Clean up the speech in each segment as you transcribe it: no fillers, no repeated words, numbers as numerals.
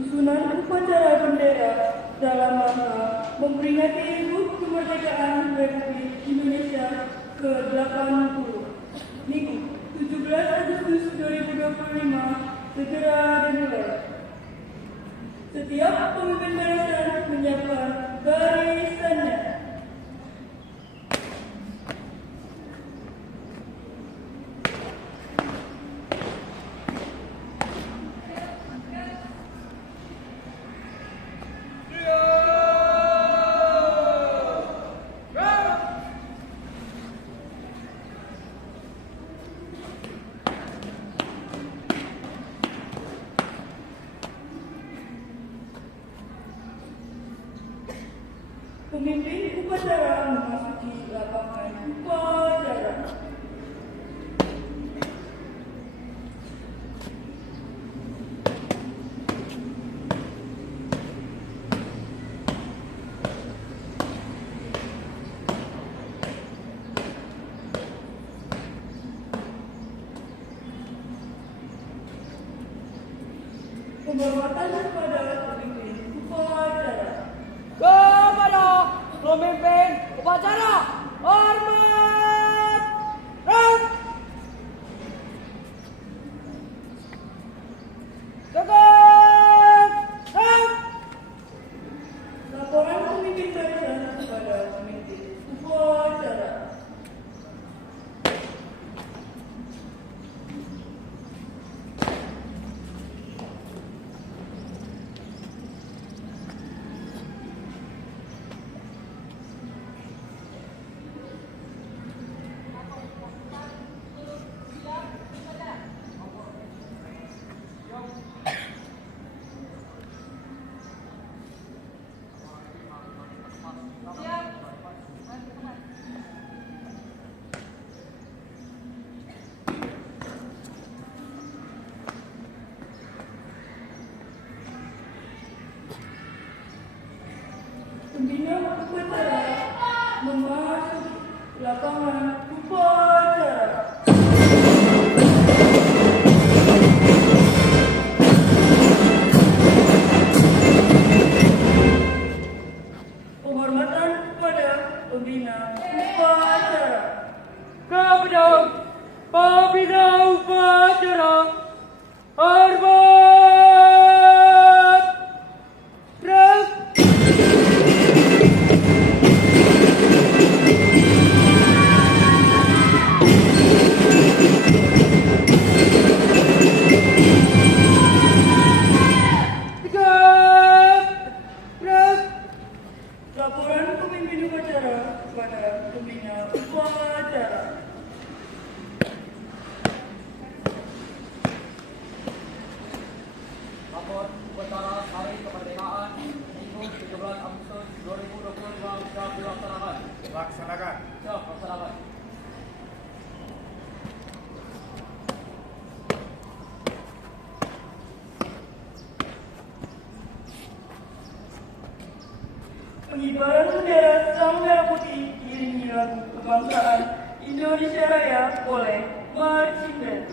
Susunan upacara bendera dalam rangka memperingati HUT kemerdekaan Republik Indonesia ke-80. Minggu 17 Agustus 2025 segera dimulai. Setiap pemimpin barisan menyiapkan barisannya. Pemimpin upacara memasuki lapangan upacara. Penghormatan kepada pemimpin upacara. Kepada pemimpin upacara, hormat, rang, tegak, rang. Laporan pemimpin barisan kepada pemimpin upacara. Pembina upacara memasuki lapangan upacara. Penghormatan kepada pembina upacara. Kepada pembina upacara, hormat, rang. Laporan pemimpin upacara kepada pembina upacara. Lapor upacara Hari Kemerdekaan Minggu 17 Agustus 2025 siap dilaksanakan. Laksanakan. Siap laksanakan. Pengibaran bendera Sang Merah Putih diiringi lagu kebangsaan Indonesia Raya oleh marching band.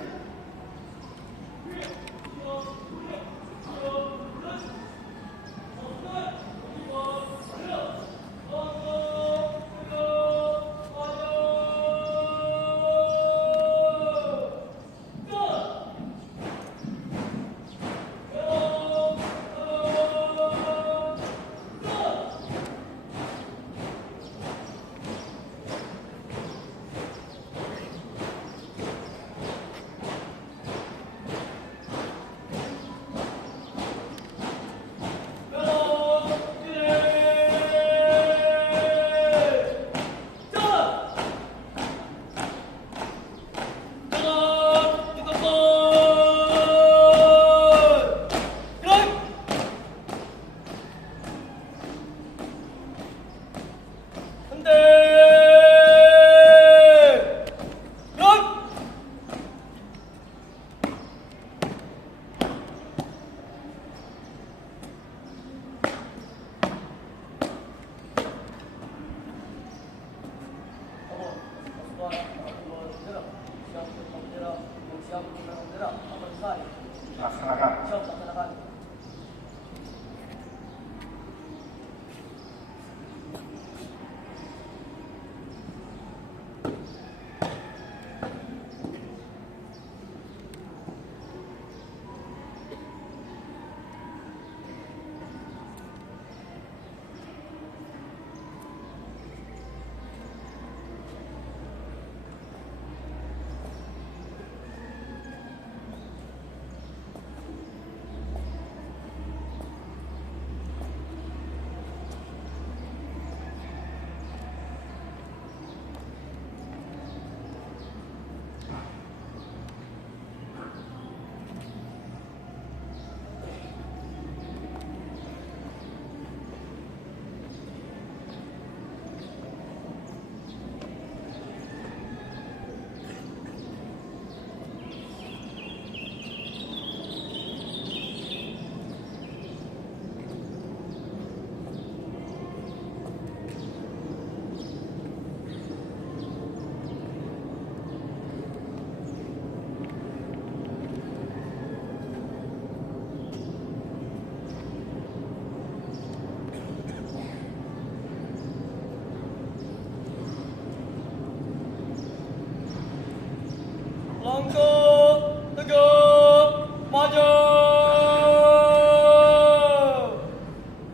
Langkah tegap maju.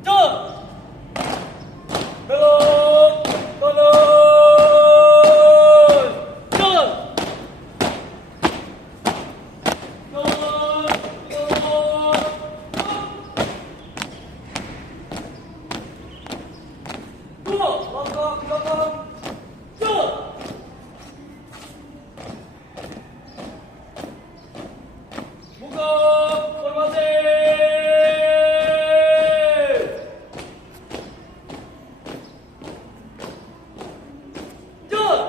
Jalan. Belok kanan. Jalan. Jalan. Jalan. Dua langkah ke belakang. Jalan. Buka formasi. Jalan.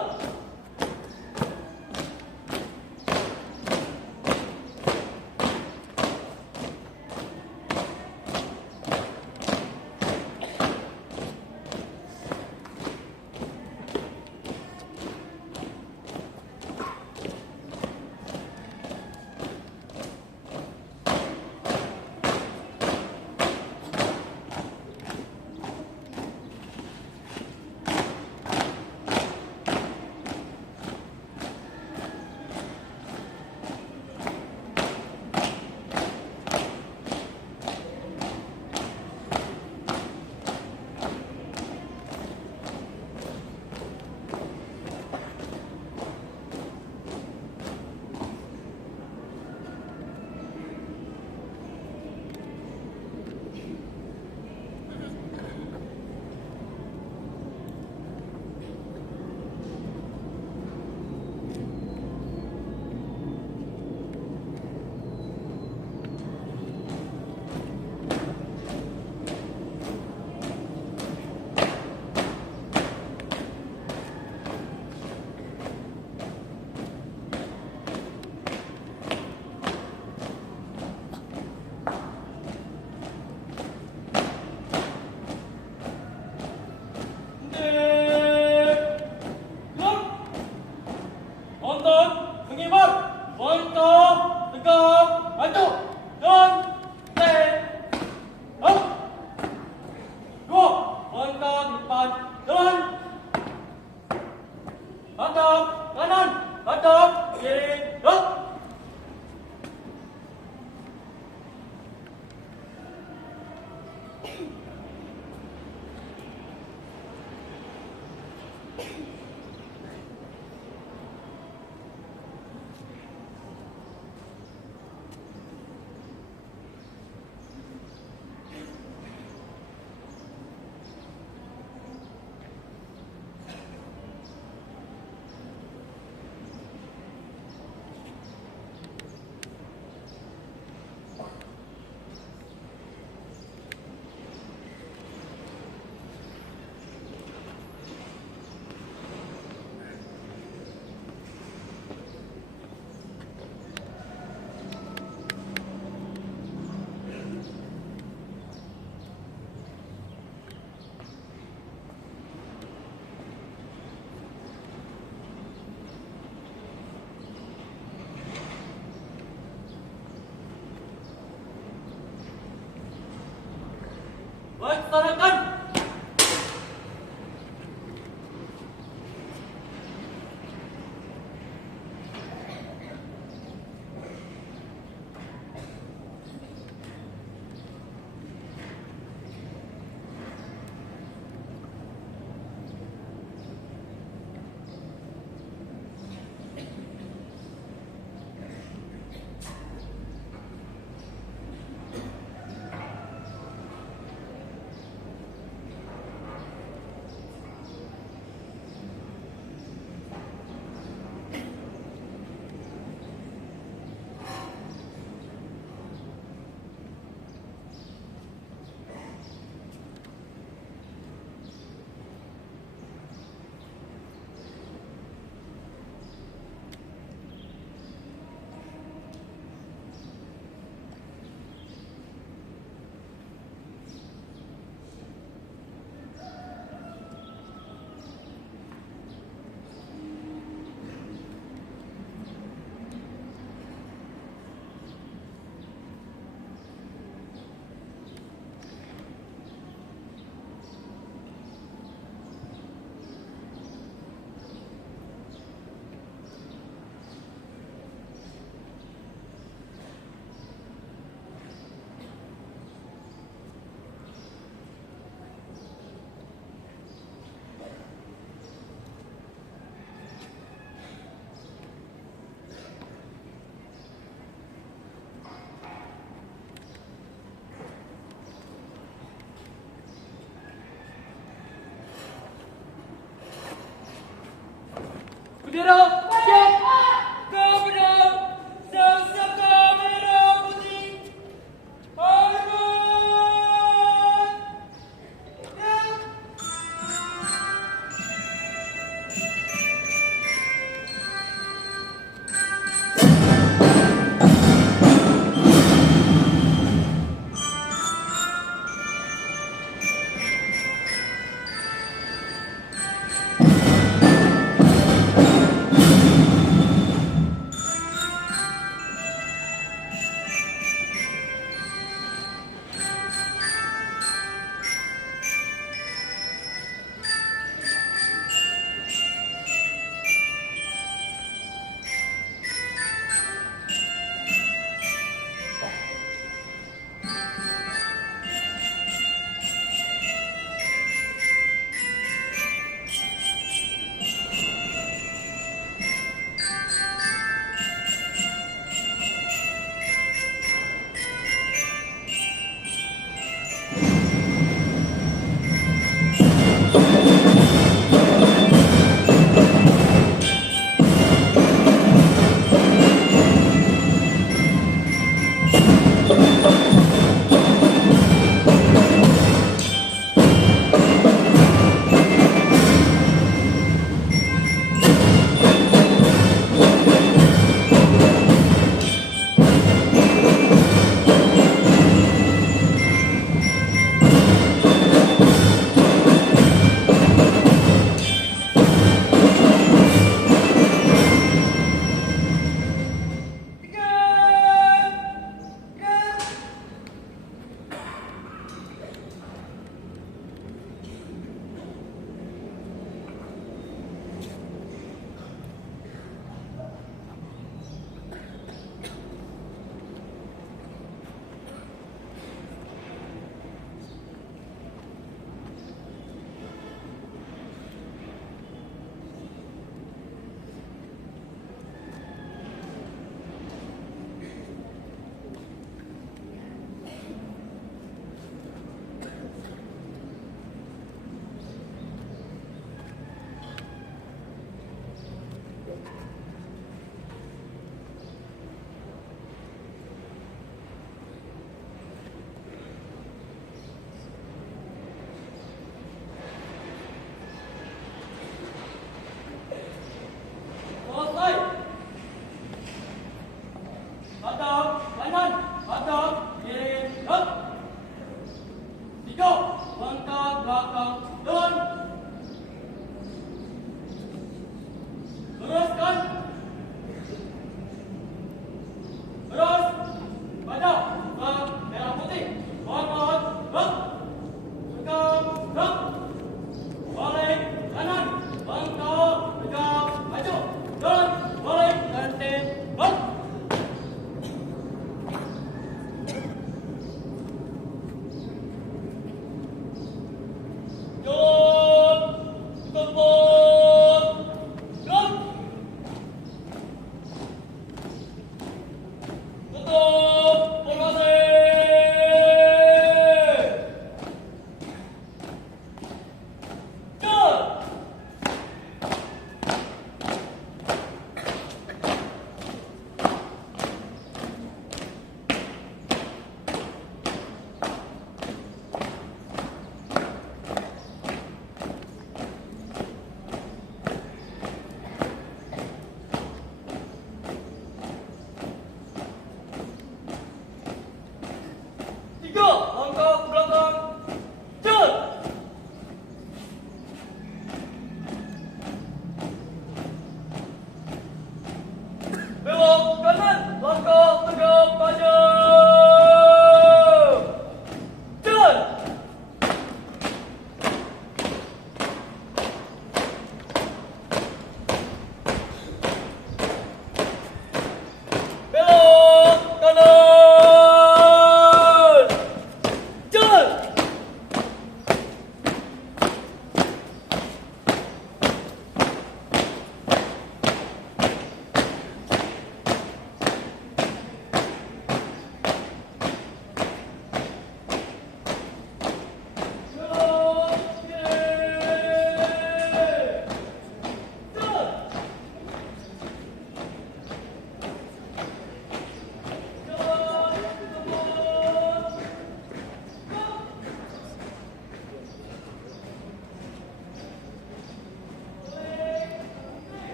Nonton, mengibar, langkah, tegap, maju, dan up. Dua, langkah depan, jalan. Hadap, kanan, hadap, kiri, up. Laksanakan. Bendera siap. Kamera. Siap kamera putih. Hormat. Ya.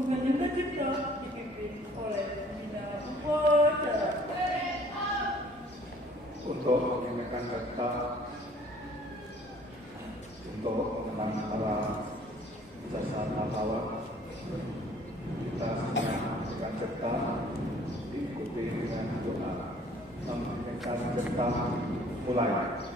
Pembangunan Tercipta dipimpin oleh Bina Upacara. Untuk mengingatkan kita untuk mengenang para jasa pahlawan, kita mengingatkan kita diikuti dengan doa. Mengingatkan kita mulai.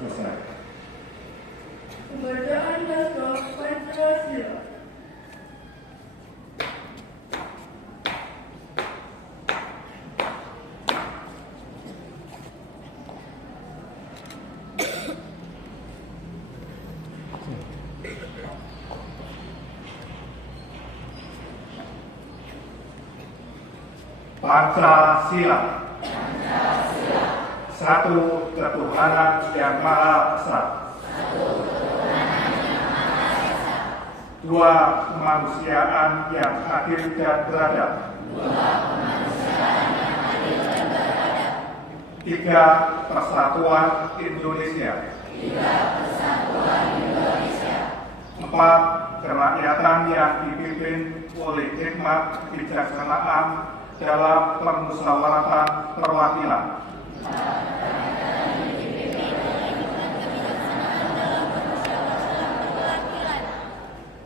Selesai. Pembacaan naskah Pancasila. Pancasila. Satu ketuhanan yang Maha Esa. Dua kemanusiaan yang adil dan beradab. Tiga persatuan Indonesia. Empat kerakyatan yang dipimpin oleh hikmat kebijaksanaan dalam permusyawaratan perwakilan.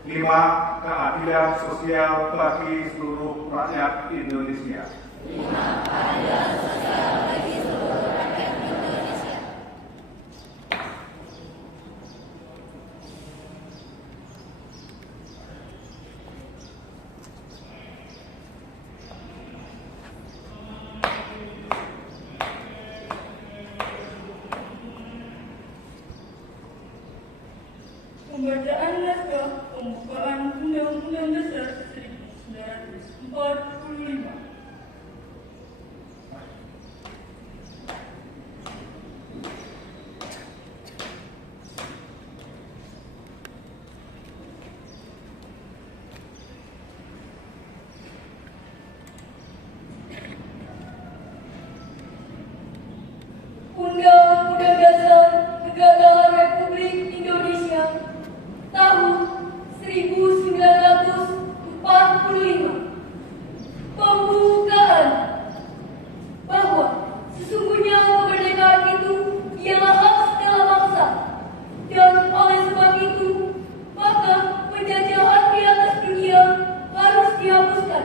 5. Keadilan sosial bagi seluruh rakyat Indonesia. Pembacaan naskah pembukaan Undang-Undang Dasar 1945. Undang-Undang Dasar Negara Republik Indonesia tahun 1945. Pembukaan bahwa sesungguhnya kemerdekaan itu ialah hak segala bangsa, dan oleh sebab itu maka penjajahan di atas dunia harus dihapuskan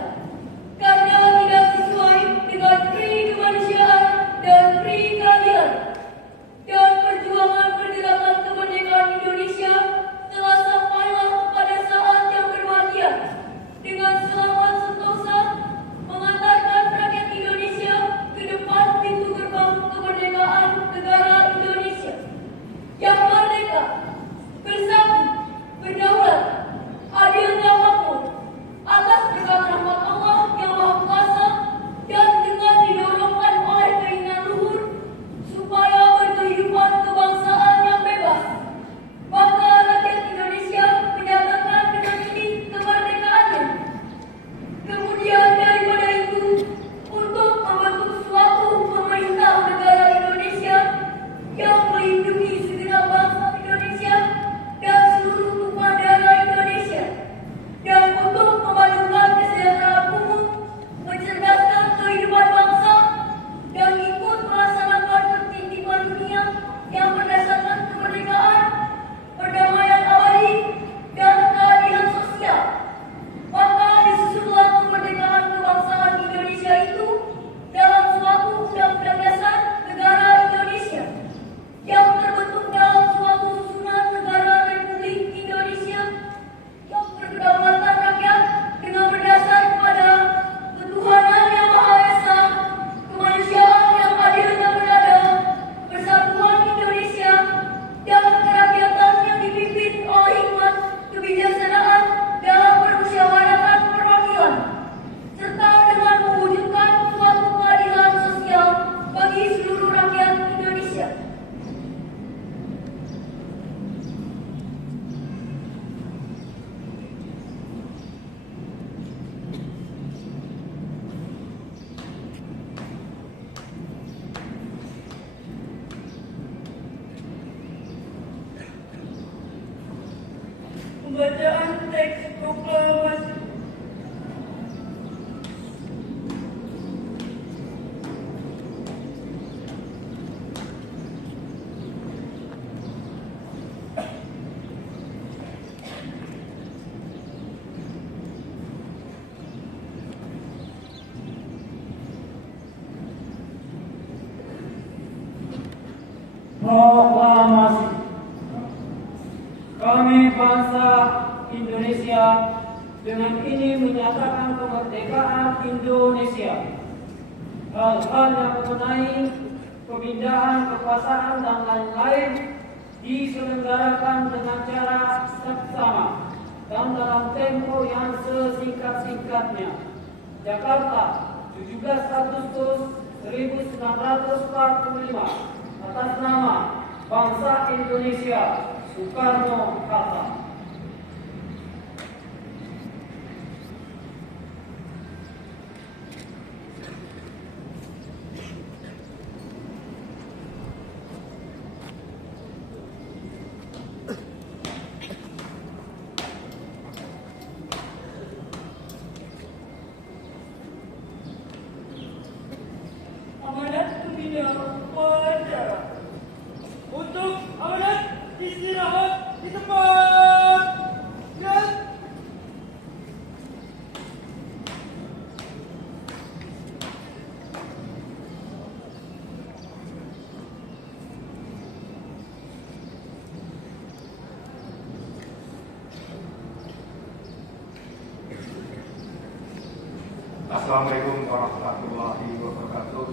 karena tidak sesuai dengan pri kemanusiaan dan pri keadilan. Pembacaan teks proklamasi. Proklamasi. Kami bangsa Indonesia dengan ini menyatakan kemerdekaan Indonesia. Hal-hal yang mengenai pemindahan kekuasaan dan lain-lain diselenggarakan dengan cara seksama dan dalam tempo yang sesingkat-singkatnya. Jakarta, 17 Agustus 1945. Atas nama bangsa Indonesia, Soekarno-Hatta. Amanat pembina upacara. Untuk amanat istirahat di tempat. Ya. Assalamualaikum warahmatullahi wabarakatuh.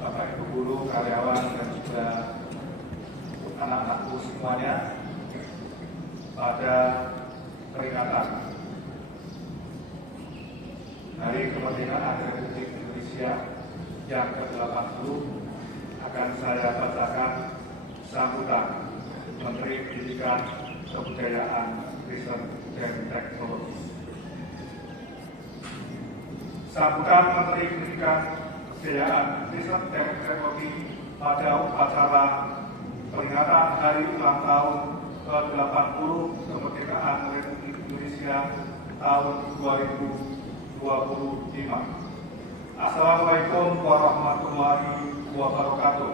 Bapak Ibu guru, karyawan, dan juga anak-anakku semuanya, pada peringatan Hari Kemerdekaan Republik Indonesia yang ke-80 akan saya bacakan sambutan Menteri Pendidikan, Kebudayaan, Riset, dan Teknologi. Sambutan Menteri Pendidikan, Kebudayaan, Riset, dan Teknologi pada upacara peringatan Hari Ulang Tahun ke-80 Kemerdekaan Republik Indonesia tahun 2025. Assalamualaikum warahmatullahi wabarakatuh.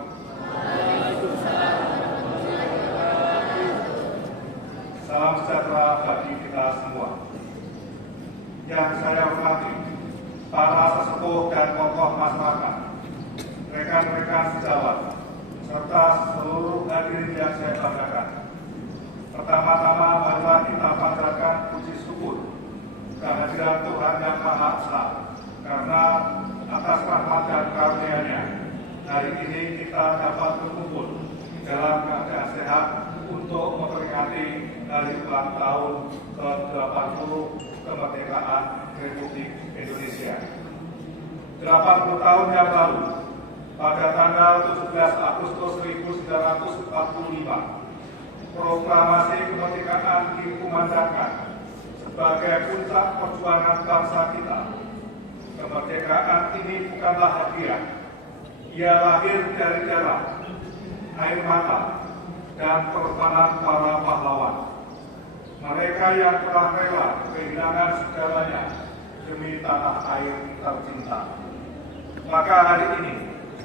Salam sejahtera bagi kita semua. Yang saya hormati para sesepuh dan tokoh masyarakat, rekan-rekan sejawat, serta seluruh hadirin yang saya banggakan. Pertama-tama marilah kita panjatkan puji syukur kehadiran Tuhan Yang Maha Esa, karena atas rahmat dan karunia-Nya hari ini kita dapat berkumpul dalam keadaan sehat untuk memperingati Hari Ulang Tahun ke-80 Kemerdekaan Republik Indonesia. 80 tahun yang lalu, pada tanggal 17 Agustus 1945, Proklamasi Kemerdekaan dikumandangkan sebagai puncak perjuangan bangsa kita. Kemerdekaan ini bukanlah hadiah. Ia lahir dari darah, air mata, dan pengorbanan para pahlawan. Mereka yang telah rela kehilangan segalanya demi tanah air tercinta. Maka hari ini,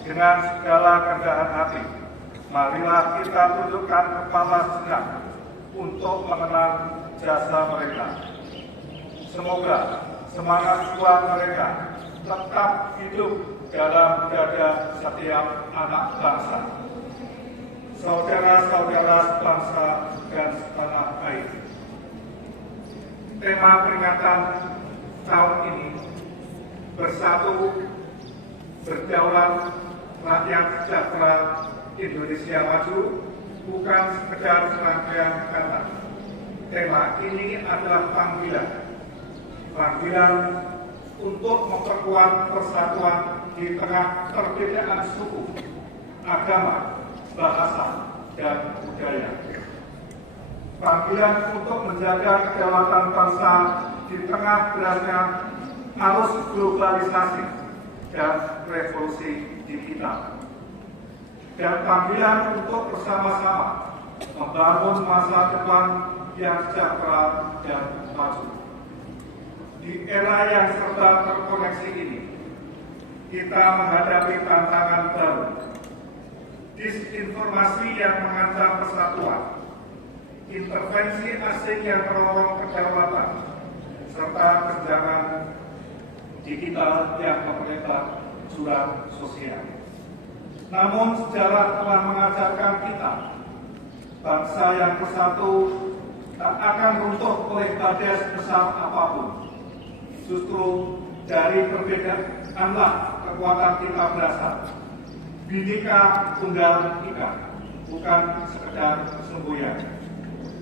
dengan segala kerendahan hati, marilah kita tundukkan kepala sejenak untuk mengenang jasa mereka. Semoga semangat juang mereka tetap hidup dalam dada setiap anak bangsa. Saudara-saudara bangsa dan setanah air, tema peringatan tahun ini bersatu, berdaulat, rakyat sejahtera, Indonesia maju, bukan sekedar serangkaian kata. Tema ini adalah panggilan untuk memperkuat persatuan di tengah perbedaan suku, agama, bahasa, dan budaya. Panggilan untuk menjaga kedaulatan bangsa di tengah derasnya arus globalisasi dan revolusi digital. dan panggilan untuk bersama-sama membangun masa depan yang sejahtera dan maju. Di era yang serba terkoneksi ini, kita menghadapi tantangan baru, disinformasi yang mengancam persatuan, intervensi asing yang merongrong kedaulatan, serta kesenjangan digital yang memerintah jurang sosial. Namun sejarah telah mengajarkan kita, bangsa yang bersatu tak akan runtuh oleh badai sebesar apapun. Justru dari perbedaanlah kekuatan kita berasal. Bhinneka Tunggal Ika bukan sekedar semboyan,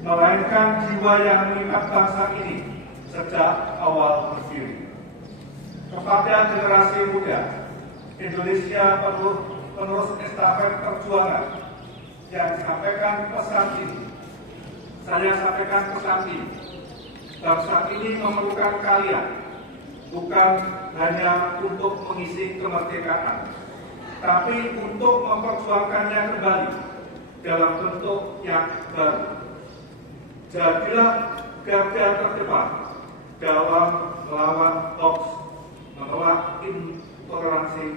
melainkan jiwa yang mengikat bangsa ini sejak awal berdiri. Kepada generasi muda, Indonesia perlu penerus estafet perjuangan yang disampaikan pesan ini. Saya sampaikan pesan ini. Bangsa ini memerlukan kalian, bukan hanya untuk mengisi kemerdekaan, tapi untuk memperjuangkannya kembali dalam bentuk yang baru. Jadilah garda terdepan dalam melawan hoax, menolak intoleransi,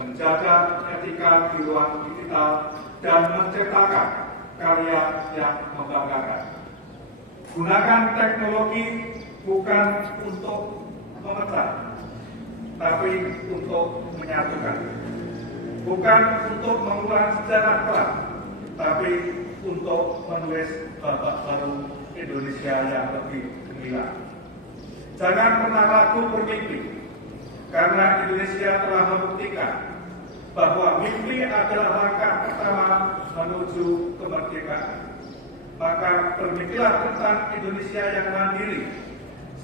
menjaga etika di ruang digital, dan menciptakan karya yang membanggakan. Gunakan teknologi bukan untuk memecah, tapi untuk menyatukan. Bukan untuk mengulang sejarah kelam, tapi untuk menulis babak baru Indonesia yang lebih gemilang. Jangan pernah ragu bermimpi, karena Indonesia telah membuktikan bahwa mimpi adalah langkah pertama menuju kemerdekaan. Maka bermimpilah tentang Indonesia yang mandiri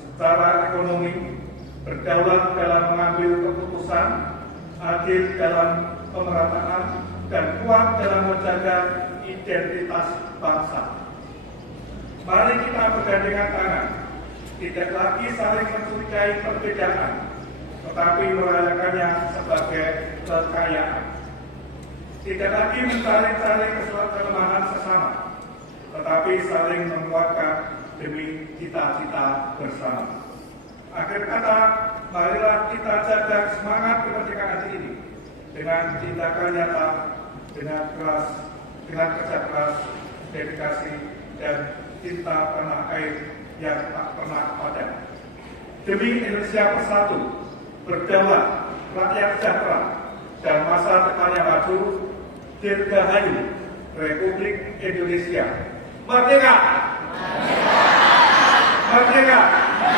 secara ekonomi, berdaulat dalam mengambil keputusan, adil dalam pemerataan, dan kuat dalam menjaga identitas bangsa. Mari kita bergandengan tangan, tidak lagi saling mencurigai perbedaan, tetapi merayakannya sebagai kekayaan. Tidak lagi mencari-cari kelemahan sesama, tetapi saling menguatkan demi cita-cita bersama. Akhir kata, marilah kita jaga semangat kemerdekaan ini dengan tindakan nyata, dengan kerja keras, dedikasi, dan cinta tanah air yang tak pernah padam. Demi Indonesia bersatu, berdaulat, rakyat sejahtera, dan masa depan yang maju, dirgahayu Republik Indonesia. Merdeka! Merdeka!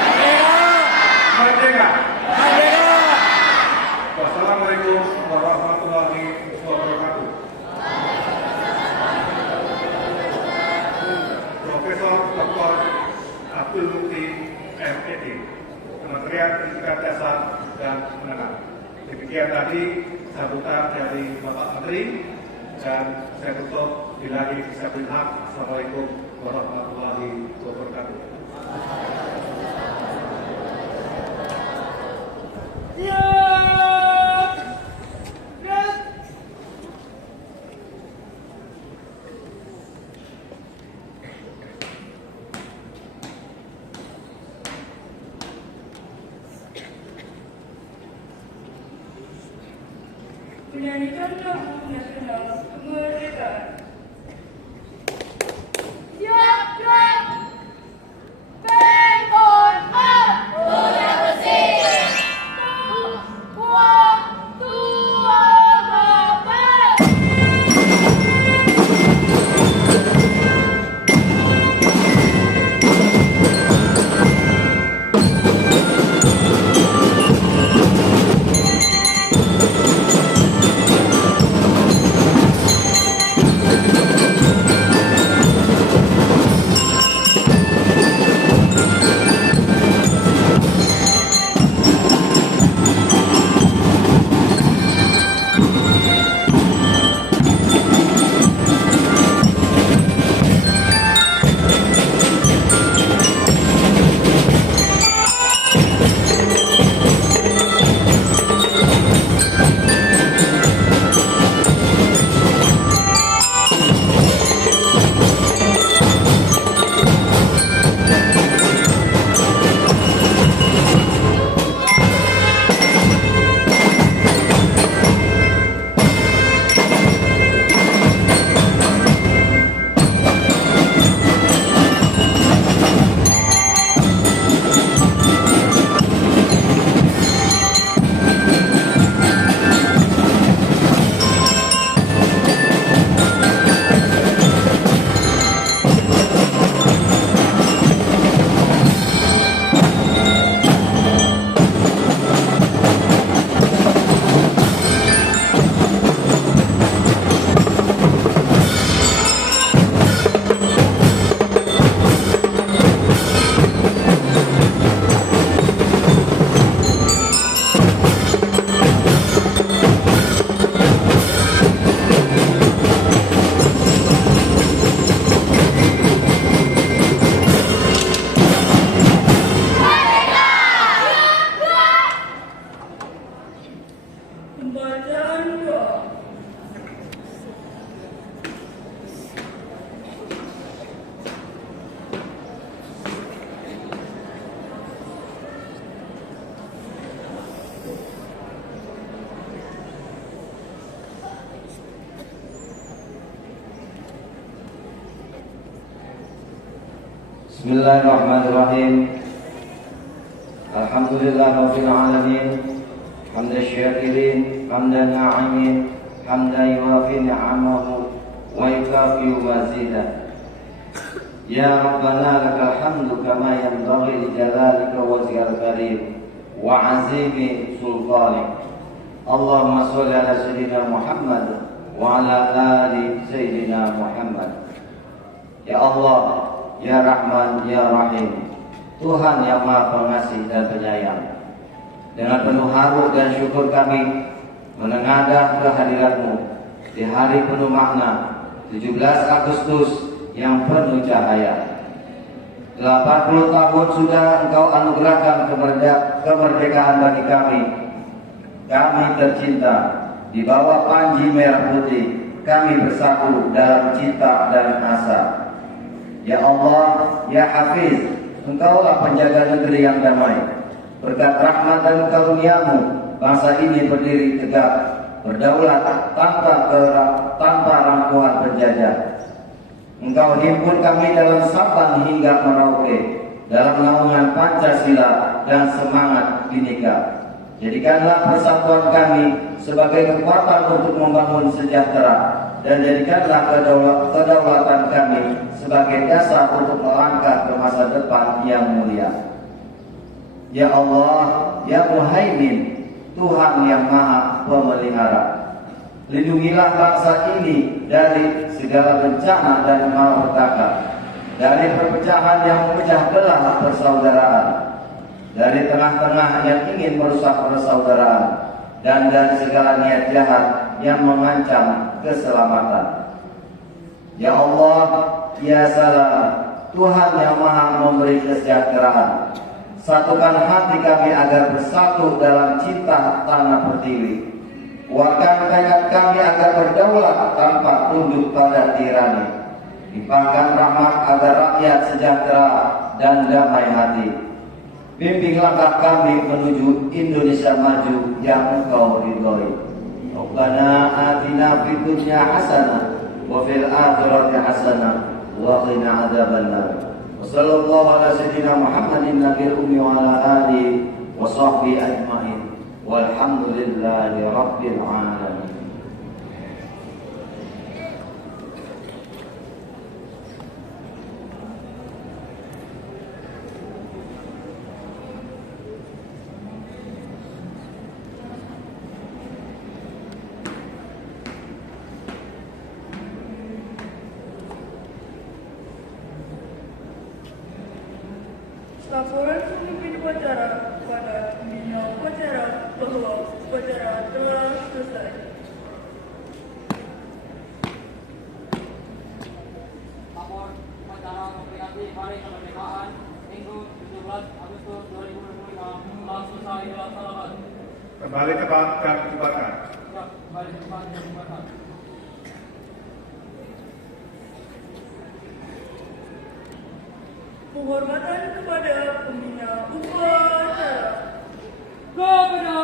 Merdeka! Merdeka! Wassalamualaikum warahmatullahi wabarakatuh. Profesor Dr. Abdul Mukti MED, Kementerian Pendidikan Dasar dan Menengah. Demikian tadi sambutan dari Bapak Menteri, dan saya tutup billahi taufiq. Assalamualaikum warahmatullahi wabarakatuh. Menyanyikan lagu nasional kemerdekaan. Siap, siap. Band on up. Sudah bersih. Waktu apa? Pembacaan doa. Bismillahirrahmanirrahim. Alhamdulillah rabbil alamin. Hamdan syakirin, hamdan na'imin, hamdan yuwafi ni'amahu wa yukafi mazidah. Ya Rabbana lakal hamdu kama yanbaghi li jalalika wajhikal karim wa 'azimi sultanik. Allahumma shalli ala sayyidina Muhammad wa ala ali sayyidina Muhammad. Ya Allah, Ya Rahman, Ya Rahim, Tuhan yang Maha Pengasih dan Penyayang, dengan penuh haru dan syukur kami menengadah kehadirat-Mu di hari penuh makna 17 Agustus yang penuh cahaya. 80 tahun sudah Engkau anugerahkan kemerdekaan bagi kami. Kami tercinta, di bawah panji merah putih kami bersatu dalam cinta dan asa. Ya Allah, Ya Hafiz, Engkaulah penjaga negeri yang damai. Berkat rahmat dan karunia-Mu, bangsa ini berdiri tegak, berdaulat tanpa rangkuman penjajah. Engkau himpun kami dalam Sabang hingga Merauke, dalam naungan Pancasila dan semangat Bhinneka. Jadikanlah persatuan kami sebagai kekuatan untuk membangun sejahtera, dan jadikanlah kedaulatan kami sebagai dasar untuk melangkah ke masa depan yang mulia. Ya Allah, Ya Muhaimin, Tuhan yang Maha Pemelihara, lindungilah bangsa ini dari segala bencana dan malapetaka, dari perpecahan yang memecah belah persaudaraan, dari tengah-tengah yang ingin merusak persaudaraan, dan dari segala niat jahat yang mengancam keselamatan. Ya Allah, Ya Salam, Tuhan yang Maha memberi kesejahteraan, satukan hati kami agar bersatu dalam cinta tanah pertiwi. Kuatkan tekad kami agar berdaulat tanpa tunduk pada tirani. Limpahkan rahmat agar rakyat sejahtera dan damai hati. Bimbing langkah kami menuju Indonesia maju yang Engkau ridhoi. Rabbana atina fid dunya hasanah wa fil akhirati hasanah wa qina adzabannar. Wassallallahu ala sayyidina Muhammadin nabiyil ummi wa ala alihi wa sahbihi ajmain. Walhamdulillahi rabbil alamin. Laporan pemimpin upacara kepada pembina upacara bahwa upacara telah selesai. Lapor upacara memperingati Hari Kemerdekaan Minggu 17 Agustus 2025 telah selesai dilaksanakan. Kembali ke tempat dan dibubarkan. Ya, kembali ke tempat dan dibubarkan. Penghormatan kepada pembina upacara. Kepada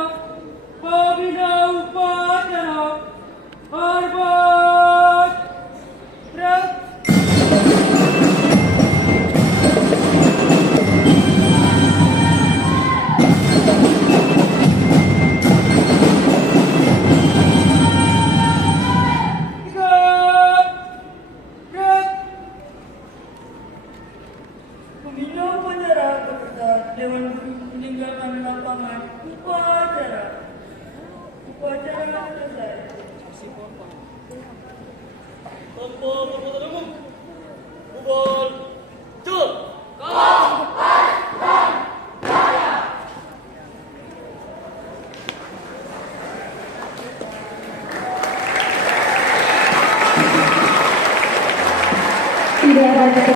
pembina upacara, hormat. Pembina upacara beserta Dewan Guru meninggalkan lapangan upacara. Upacara selesai. Tanpa perbuatan umum, bubar. Cuk. Tidak ada